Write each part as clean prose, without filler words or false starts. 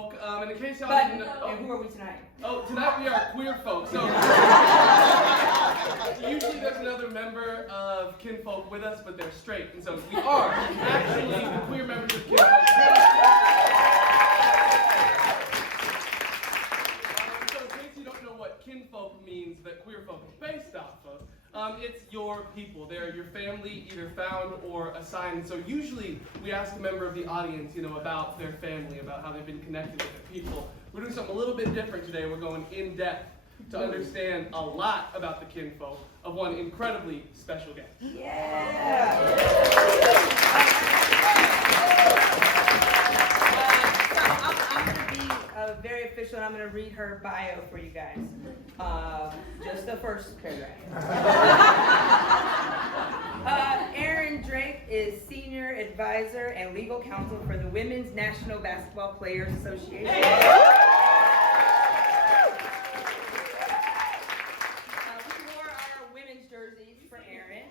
Queerfolk, and in case y'all didn't know... And who are we tonight? Oh, tonight we are Queerfolk. So, usually there's another member of Kinfolk with us, but they're straight. And so we are actually the queer members of Kinfolk. So in case you don't know what Kinfolk means, that Queerfolk is based off of, it's your people. They're your family, either found or assigned. So usually we ask a member of the audience, about their family, about how they've been connected with their people. We're doing something a little bit different today. We're going in depth to understand a lot about the Kinfolk of one incredibly special guest. Yeah. I'm going to be very official, and I'm going to read her bio for you guys. Just the first paragraph. Erin Drake is Senior Advisor and Legal Counsel for the Women's National Basketball Players Association. We wore our women's jerseys for Erin.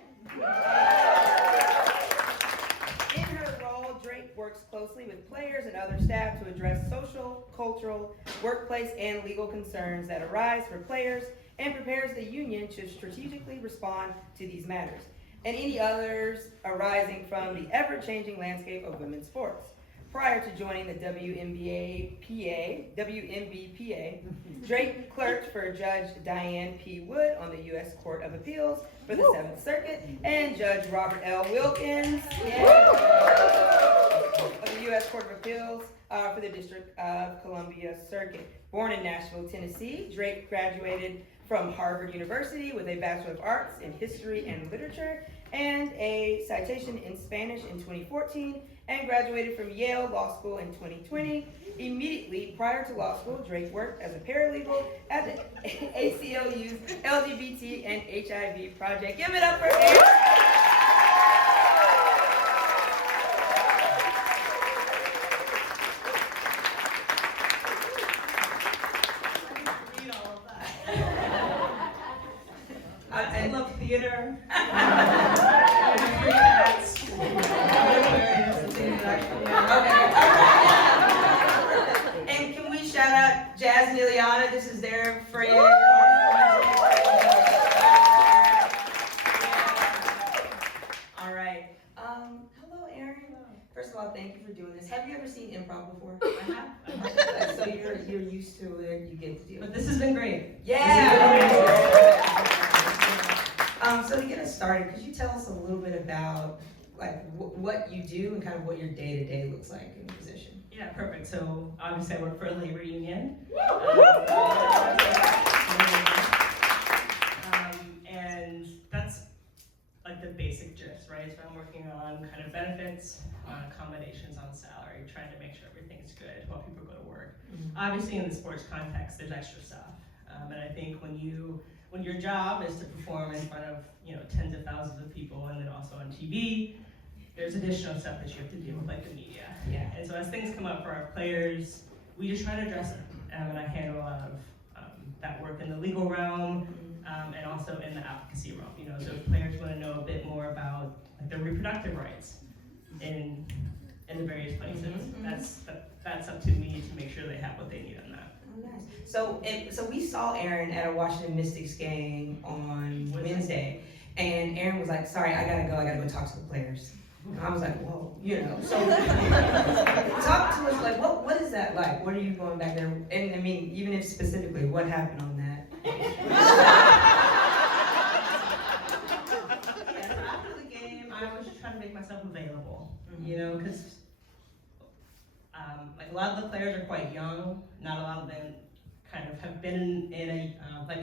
In her role, Drake works closely with players and other staff to address social, cultural, workplace, and legal concerns that arise for players and prepares the union to strategically respond to these matters and any others arising from the ever-changing landscape of women's sports. Prior to joining the WNBPA, Drake clerked for Judge Diane P. Wood on the U.S. Court of Appeals for the 7th Circuit and Judge Robert L. Wilkins of the U.S. Court of Appeals for the District of Columbia Circuit. Born in Nashville, Tennessee, Drake graduated from Harvard University with a Bachelor of Arts in History and Literature and a citation in Spanish in 2014, and graduated from Yale Law School in 2020. Immediately prior to law school, Drake worked as a paralegal at the ACLU's LGBT and HIV project. Give it up for Erin! I love theater. And can we shout out Jazz and Ileana? This is their friend. All right. Hello, Erin. First of all, thank you for doing this. Have you ever seen improv before? I have. So you're used to it. You get to do it. But this has been great. Yeah. So to get us started, could you tell us a little bit about what you do and kind of what your day-to-day looks like in the position? Yeah, perfect. So obviously I work for a labor union. And that's like the basic gist, right? So I'm working on kind of benefits, accommodations on salary, trying to make sure everything's good while people go to work. Mm-hmm. Obviously in the sports context, there's extra stuff. And I think when your job is to perform in front of tens of thousands of people and then also on TV, there's additional stuff that you have to deal with, like the media. Yeah. And so as things come up for our players, we just try to address them. And I handle a lot of that work in the legal realm and also in the advocacy realm. So if players want to know a bit more about their reproductive rights in the various places, that's up to me to make sure they have what they need on that. Oh, nice. So we saw Erin at a Washington Mystics game on Wednesday, and Erin was like, "Sorry, I gotta go talk to the players." And I was like, "Whoa," So talk to us, like, what is that like? What are you going back there? And I mean, even if specifically, what happened on that? So after the game, I was just trying to make myself available, because a lot of the players are quite young. Not a lot of them kind of have been in a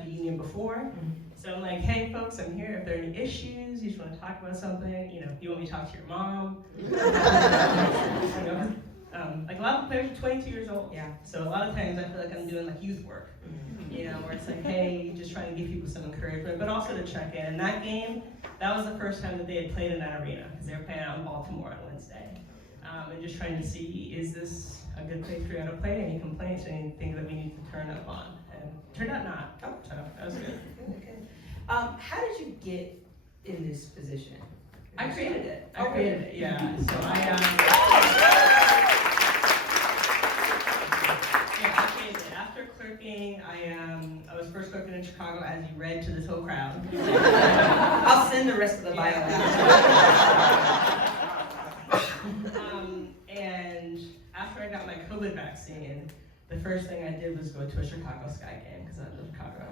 union before. Mm-hmm. So I'm like, hey folks, I'm here. If there are any issues, you just want to talk about something, you want me to talk to your mom. A lot of the players are 22 years old. Yeah. So a lot of times I feel like I'm doing youth work. Mm-hmm. Where it's like, hey, just trying to give people some encouragement, but also to check in. And that game, that was the first time that they had played in that arena, because they were playing out in Baltimore on Wednesday. And just trying to see, is this a good place for you to play? Any complaints, anything that we need to turn up on? And turned out not. Oh, so that was good. Good. How did you get in this position? I created it. I created it, yeah. So you read to this whole crowd. I'll send the rest of the bio out. And after I got my COVID vaccine, the first thing I did was go to a Chicago Sky game because I live in Chicago.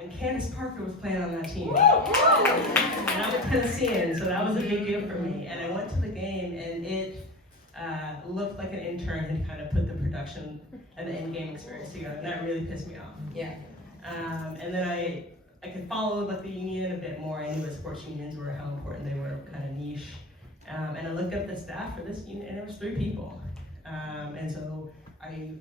And Candace Parker was playing on that team. And I'm a Tennessean, so that was a big deal for me. And I went to the game, and it looked like an intern had kind of put the production and the in-game experience together, and that really pissed me off. Yeah. And then I could follow like the union a bit more. I knew what sports unions were, how important they were, kind of niche. And I looked up the staff for this union, and there was 3 people. And so I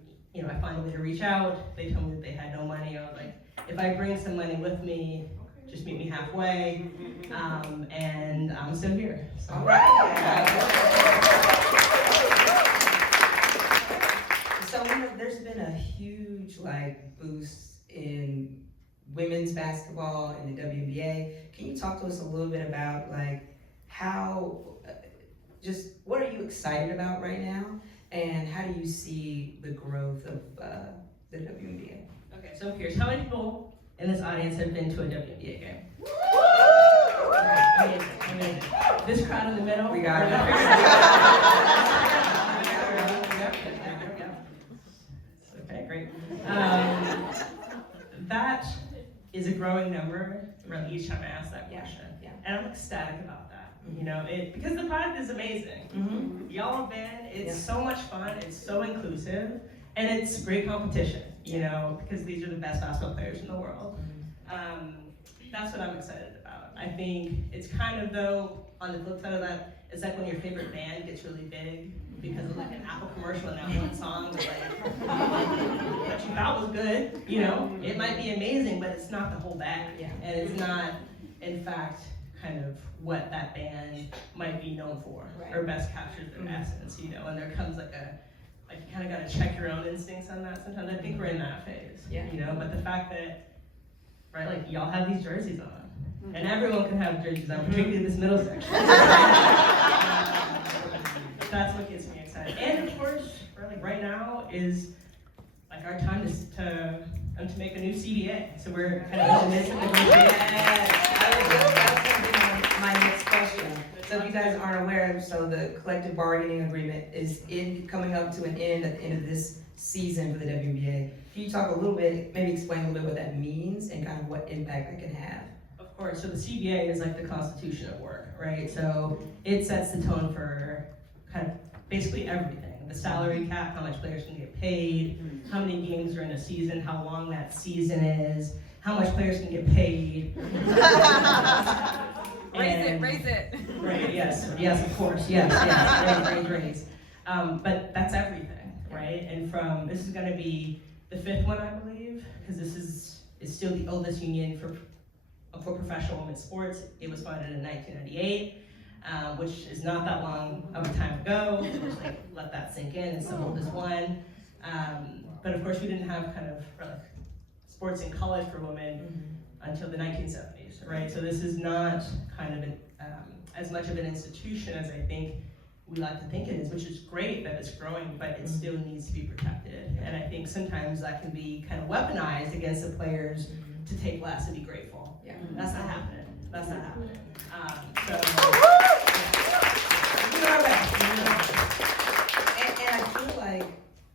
find a way to reach out. They told me that they had no money. I was like, if I bring some money with me, just meet me halfway. And I'm still here. So. All right. So there's been a huge boost in women's basketball in the WNBA. Can you talk to us a little bit about how, just what are you excited about right now, and how do you see the growth of the WNBA? Okay, so I'm curious, how many people in this audience have been to a WNBA game? Amazing. This crowd in the middle? We got it. Okay, great. That is a growing number each time I ask that question. Yeah. And I'm ecstatic about that. Because the product is amazing. Mm-hmm. Y'all have been, it's so much fun, it's so inclusive, and it's great competition, because these are the best basketball players in the world. That's what I'm excited about. I think it's kind of, though, on the flip side of that, it's like when your favorite band gets really big because of an Apple commercial and that one song that that you thought was good, It might be amazing, but it's not the whole bag. Yeah. And it's not, in fact, kind of what that band might be known for, right, or best captures their essence, And there comes you kind of got to check your own instincts on that sometimes. I think we're in that phase, But the fact that, y'all have these jerseys on, and everyone can have jerseys on, particularly this middle section. That's what gets me excited. And of course, right now is our time to make a new CBA. So we're kind of in the midst of That's my next question. So if you guys aren't aware, so the collective bargaining agreement is coming up to an end at the end of this season for the WNBA. Can you talk a little bit, maybe explain a little bit what that means and kind of what impact it can have? Of course, so the CBA is like the constitution of work, right? So it sets the tone for kind of basically everything. The salary cap, how much players can get paid, how many games are in a season, how long that season is, how much players can get paid. Raise it. Right, yes, of course, yes, raise. But that's everything, right? And this is gonna be the 5th one, I believe, because this is still the oldest union for professional women's sports. It was founded in 1998, which is not that long of a time ago. Just let that sink in. It's the oldest one. But of course, we didn't have kind of sports in college for women until the 1970s, right? So this is not kind of as much of an institution as I think we like to think it is, which is great that it's growing, but it still needs to be protected. And I think sometimes that can be kind of weaponized against the players to take less and be grateful. Yeah. That's not happening. That's not happening. And I feel like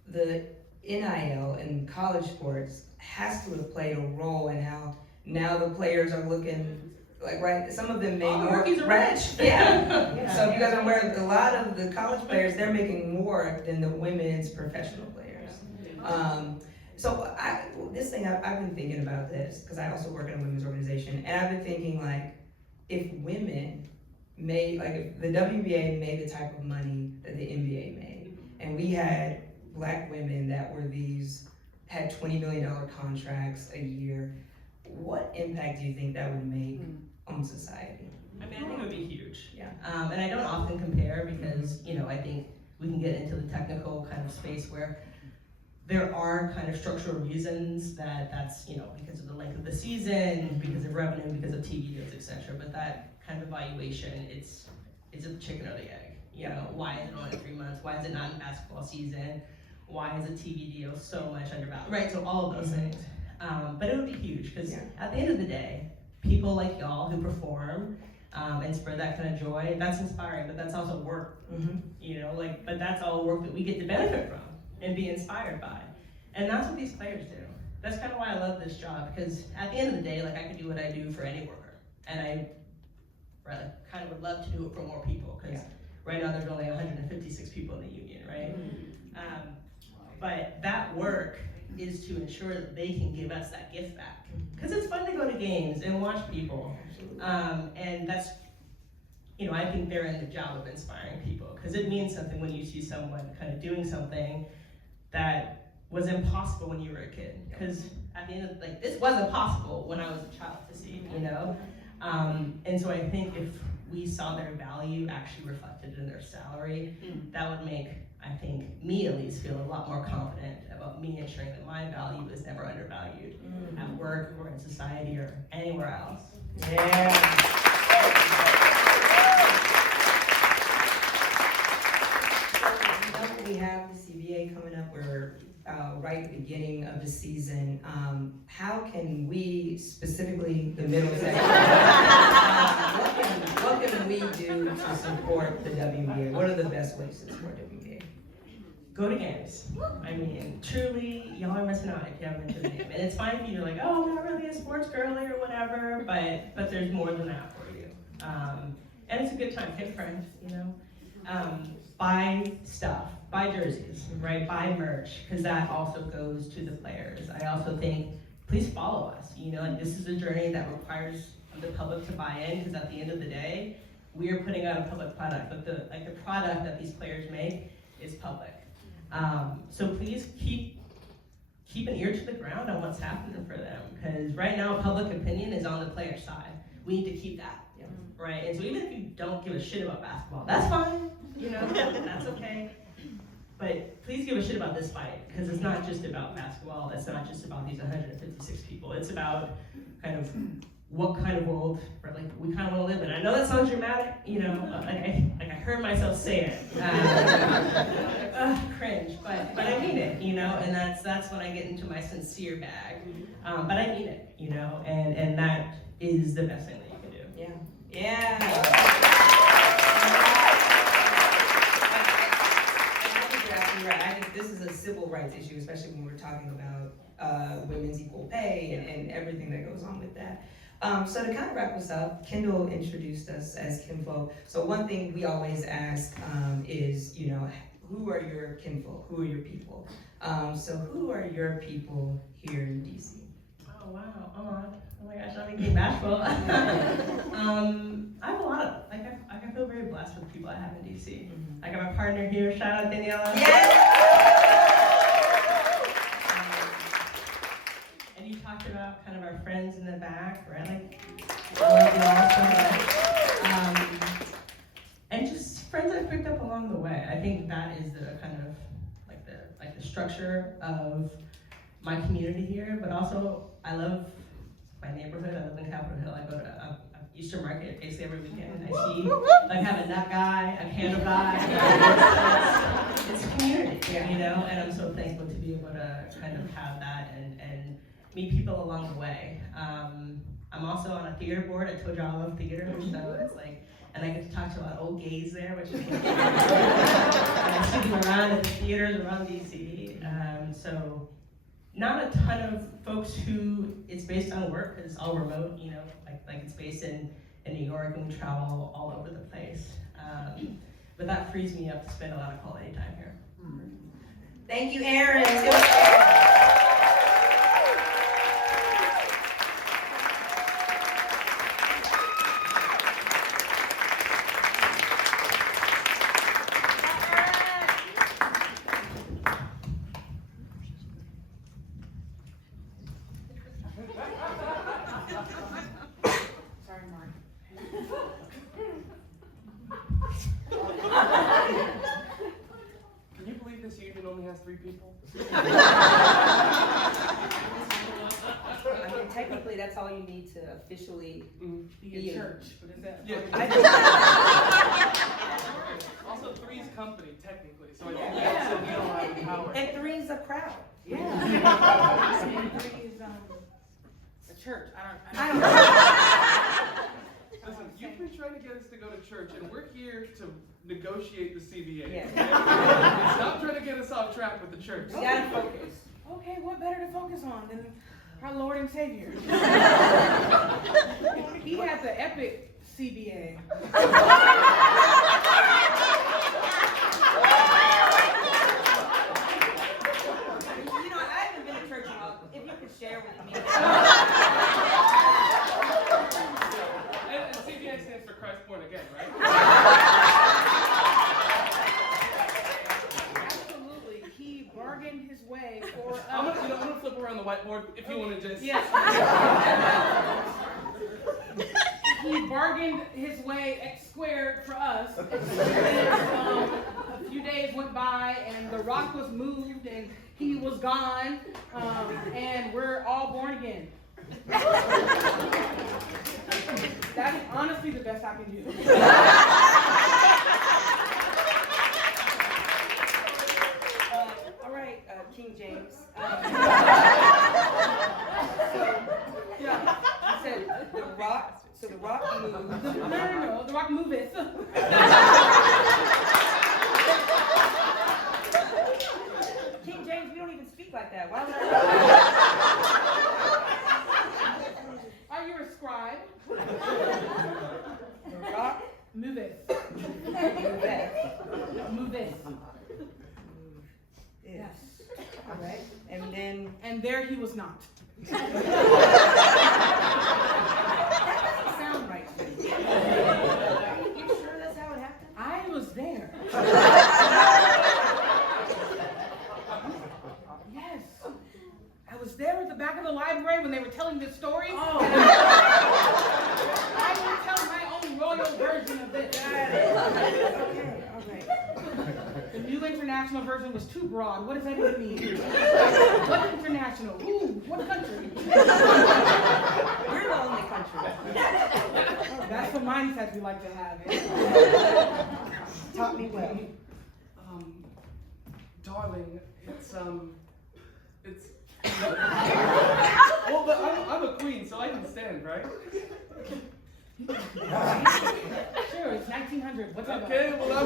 the NIL in college sports has to have played a role in how now the players are looking some of them make all the more. rookies are rich. Yeah. So if you guys are aware, a lot of the college players, they're making more than the women's professional players. This thing, I've been thinking about this because I also work in a women's organization, and I've been thinking if women made, if the WNBA made the type of money that the NBA made, and we had Black women that had $20 million contracts a year, what impact do you think that would make on society? I think it would be huge. Yeah. And I don't often compare because, I think we can get into the technical kind of space where there are kind of structural reasons that's, because of the length of the season, because of revenue, because of TV deals, etc. But that kind of evaluation, it's a chicken or the egg. Why is it only 3 months? Why is it not in basketball season? Why is a TV deal so much undervalued? Right, so all of those things. But it would be huge, because Yeah. at the end of the day, people like y'all who perform and spread that kind of joy, that's inspiring, but that's also work, you know, like, but that's all work that we get to benefit from and be inspired by. And that's what these players do. That's kind of why I love this job, because at the end of the day, like, I could do what I do for any worker, and I rather kind of would love to do it for more people, because right now there's only 156 people in the union, right? But that work is to ensure that they can give us that gift back, because it's fun to go to games and watch people, and that's, you know, I think they're in the job of inspiring people, because it means something when you see someone kind of doing something that was impossible when you were a kid, because at the end of, like, this wasn't possible when I was a child to see, you know? And so I think if we saw their value actually reflected in their salary, that would make, I think, me at least feel a lot more confident about me ensuring that my value is never undervalued at work or in society or anywhere else. Yeah. We have the CBA coming up. We're right at the beginning of the season. How can we, specifically the middle section, what can we do to support the WNBA? What are the best ways to support WNBA? Go to games. I mean, truly, y'all are missing out if you haven't been to the game. And it's fine if you're like, oh, I'm not really a sports girly or whatever, but there's more than that for you. And it's a good time. Take friends, you know. Buy stuff, buy jerseys, right? Buy merch, because that also goes to the players. I also think, please follow us. You know, like, this is a journey that requires the public to buy in, because at the end of the day, we are putting out a public product, but the product that these players make is public. So please keep an ear to the ground on what's happening for them, because right now public opinion is on the player side. We need to keep that, right? And so even if you don't give a shit about basketball, that's fine, you know, that's okay. But please give a shit about this fight, because it's not just about basketball. It's not just about these 156 people. It's about kind of what kind of world, like, we kind of want to live in. I know that sounds dramatic, you know, like I heard myself say it. Cringe, but I mean it, you know, and that's when I get into my sincere bag. But I mean it, you know, and that is the best thing that you can do. This is a civil rights issue, especially when we're talking about women's equal pay and everything that goes on with that. So to kind of wrap us up, Kendall introduced us as kinfolk. So one thing we always ask is, you know, who are your kinfolk? Who are your people? So who are your people here in DC? Oh wow! Oh my gosh! I'm getting bashful. I have a lot of I feel very blessed with the people I have in DC. I got my partner here. Shout out Daniela. And you talked about kind of our friends in the back, right? Like, I love you all so much. And just friends I've picked up along the way. I think that is the kind of like the structure of my community here. But also, I love my neighborhood. I live in Capitol Hill. I go to Easter Market basically every weekend. I see, like, have a nut guy, a candle guy. It's community, you know. And I'm so thankful to be able to kind of have that and meet people along the way. I'm also on a theater board. I told you I love theater, so it's like, and I get to talk to a lot of old gays there, which is and I see them around at the theaters around DC. So not a ton of folks who it's based on work, because it's all remote, you know, like it's based in New York, and we travel all over the place. But that frees me up to spend a lot of quality time here. Thank you, Erin. Can you believe this union only has 3 people? I mean, technically, that's all you need to officially be a church. But is that? Also, 3 is company, technically. So I think we also need a lot of power. And 3 is a crowd. Yeah. 3 is church. I don't know. Listen, you've been trying to get us to go to church, and we're here to negotiate the CBA. Yeah. Stop trying to get us off track with the church. We gotta focus. Okay, what better to focus on than our Lord and Savior? He had the epic CBA. You know, I haven't been to church in a while. If you could share with me. And CBA stands for Christ Born Again, right? Absolutely, he bargained his way for us. I'm gonna flip around the whiteboard if you want to just. Yes. He bargained his way X squared for us. And, a few days went by and the rock was moved and he was gone. And we're all born again. That's honestly the best I can do. All right, King James. You said the rock. So the rock moved. No, the rock moveth. King James, we don't even speak like that. Why would I? Are you a scribe? The rock Moveth. moveth. Moveth. Yes. All right. And then. And there he was not. That doesn't sound right to me. You sure that's how it happened? I was there. Yes. I was there at the back of the library when they were telling this story. Oh. I will tell my own royal version of this. Okay, all right. The New International Version was too broad. What does that even mean? What international? Ooh, what country? We're the only country. That's the mindset we like to have. Taught me well. Darling, it's well, but I'm a queen, so I can stand, right? Sure, it's 1900. What's up? Okay, well, I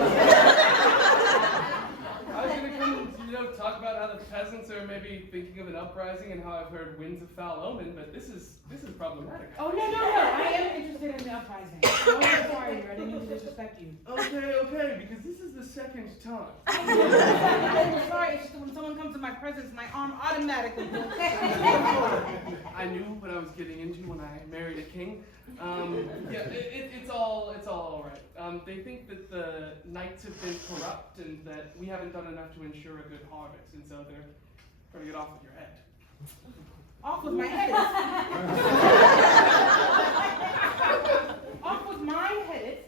was gonna come, talk about how the peasants are maybe thinking of an uprising and how I've heard winds of foul omen, but this is problematic. Oh, no. I am interested in the uprising. I'm sorry, I didn't mean to disrespect you. Okay, because this is the second time. I'm sorry, it's just when someone comes in my presence, my arm automatically goes. I knew what I was getting into when I married a king. It's all right. They think that the knights have been corrupt and that we haven't done enough to ensure a good harvest, and so they're trying to get off with your head. Off with my head. Off with my head.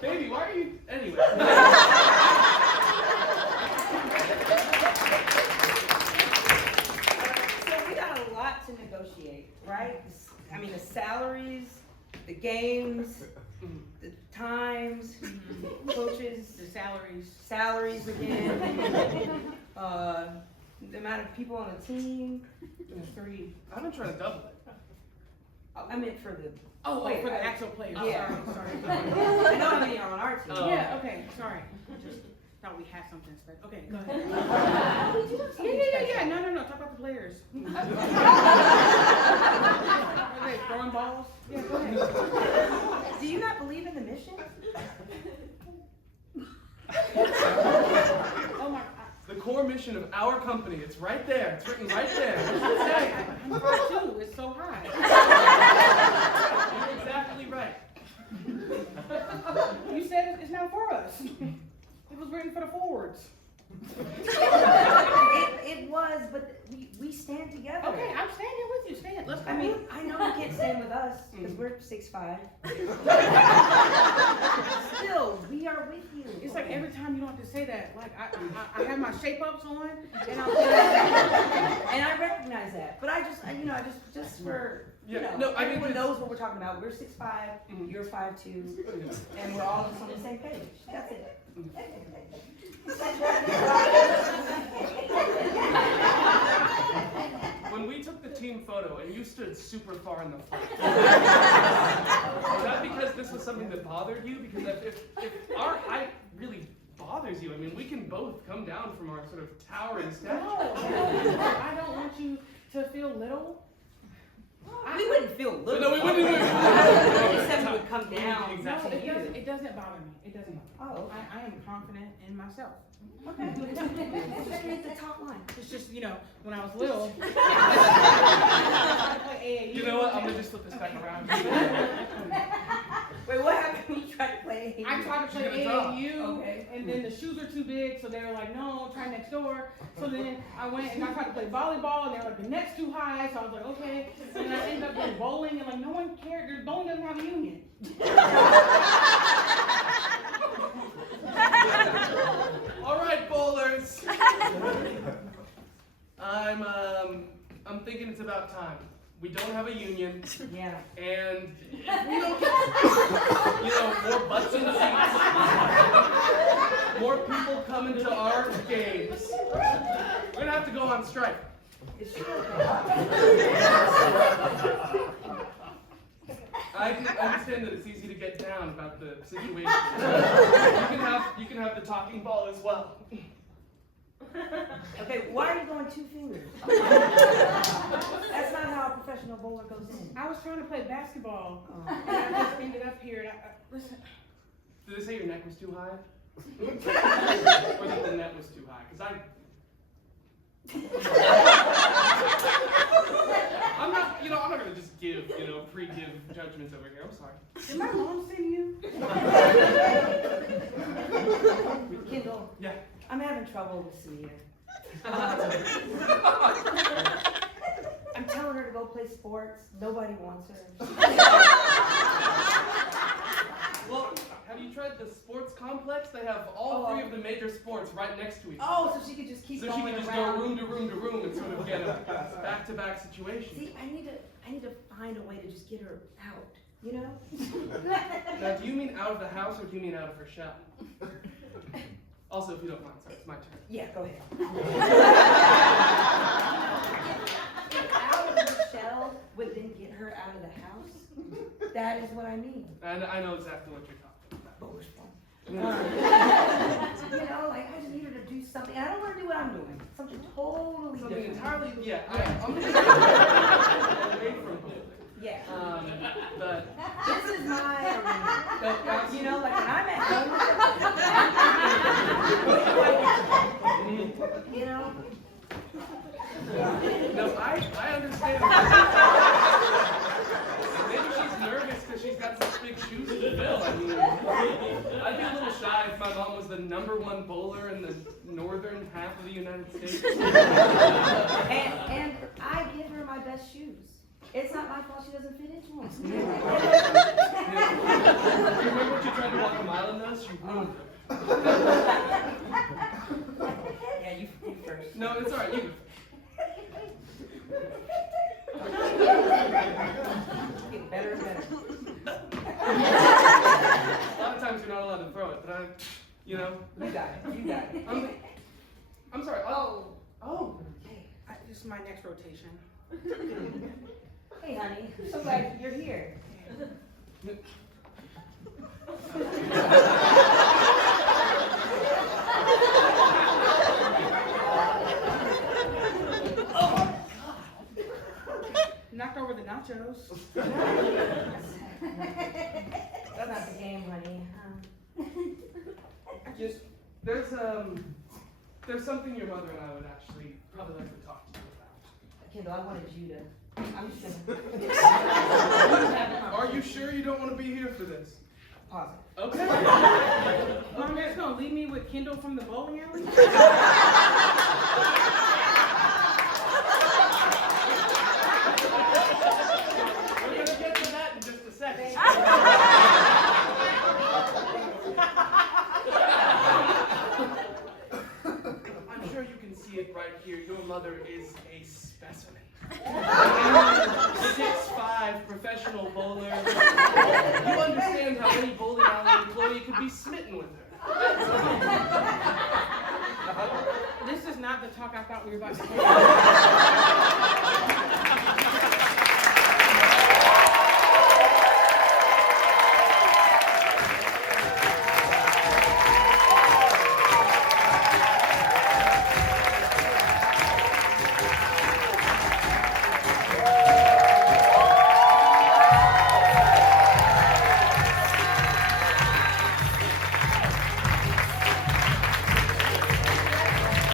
Baby, why are you anyway? So we got a lot to negotiate, right? I mean, the salaries, the games, the times, coaches, The salaries again, the amount of people on the team. There's 3. I've been trying to double it. I meant for the. Oh, Wait, for the actual players. Yeah. Sorry. I know how many are on our team. Oh. Yeah, okay, sorry. I just thought we had something special. Okay, go ahead. Yeah. No. Talk about the players. Are they throwing balls? Yeah, go ahead. Do you not believe in the mission? Oh my. The core mission of our company, it's right there. It's written right there. What does it say? I'm 5'2", it's so high. You're exactly right. You said it's not for us. It was written for the forwards. It was, but we stand together. Okay, I'm standing with you. Stand. Let's go. I mean, I know you can't stand with us because we're 6'5". Still, we are with you. It's like every time you don't have to say that. Like I have my shape ups on, and and I recognize that. But I just for everyone knows what we're talking about. We're 6'5", you're 5'2", and we're all just on the same page. That's it. When we took the photo and you stood super far in the front. Is that because this was something that bothered you? Because if our height really bothers you, I mean, we can both come down from our sort of towering stature. No, I don't want you to feel little. We wouldn't feel little. No, we wouldn't. Except we would come down. Exactly. No, it doesn't bother me. It doesn't bother me. Oh, okay. I am confident in myself. Okay. Just read the top line. It's just, you know, when I was little. You know what? I'm gonna just flip this back around. Wait, what happened when you tried to play? I tried to play You're gonna AAU, Okay. and then the shoes are too big, so they were like, no, try next door. So then I went and I tried to play volleyball, and they were like, the net's too high, so I was like, okay. And I ended up doing bowling, and like, no one cared. Bowling doesn't have a union. All right, bowlers. I'm thinking it's about time. We don't have a union, Yeah. and if we don't get, more butts in seats, more people coming to our games, we're gonna have to go on strike. It's true. I understand that it's easy to get down about the situation. You can have the talking ball as well. Okay, why are you going 2 fingers? That's not how a professional bowler goes in. I was trying to play basketball, Oh. and I just ended up here. And listen, Did they say your neck was too high? Or that the net was too high? Because I'm not gonna just give, pre-give judgments over here. I'm sorry. did my mom send you? Kendall, Yeah. I'm having trouble with Samia. I'm telling her to go play sports. Nobody wants her. Well, have you tried the sports complex? They have all 3 of the major sports right next to each other. Oh, so she could just keep So she going can just around. go room to room to room and sort of get a back-to-back situation. See, I need to find a way to just get her out. You know? Now, do you mean out of the house or do you mean out of her shell? Also, if you don't mind, sorry, it's my turn. Yeah, go ahead. Get out of her shell would then get her out of the house. That is what I mean. And I know exactly what you're talking about. Boastful. I just need her to do something. I don't want to do what I'm doing. Something totally Something different. entirely, I'm gonna take away from bowling. Yeah. But This is my arena. but When I'm at home. no, I understand. Maybe she's nervous because she's got such big shoes to fill. I mean, I'd be a little shy if my mom was the #1 bowler in the northern half of the United States. And I give her my best shoes. It's not my fault she doesn't fit into them. You remember when you tried to walk a mile in those? You ruined them. Yeah, you first. No, it's all right. You. Getting better and better. A lot of times you're not allowed to throw it, but You got it. You got it. I'm sorry. Oh. Hey, This is my next rotation. hey, honey. I'm so glad you're here. Knocked over the nachos. That's not the game, honey. There's something your mother and I would actually probably like to talk to you about. Kendall, I wanted you to. I'm just gonna. Are you sure you don't want to be here for this? Pause it. Okay. Mom, you're just gonna leave me with Kendall from the bowling alley? We're gonna get to that in just a second. I'm sure you can see it right here. Your mother is a specimen. 6'5" professional bowler. You understand how any bowling alley employee could be smitten with her. This is not the talk I thought we were about to have.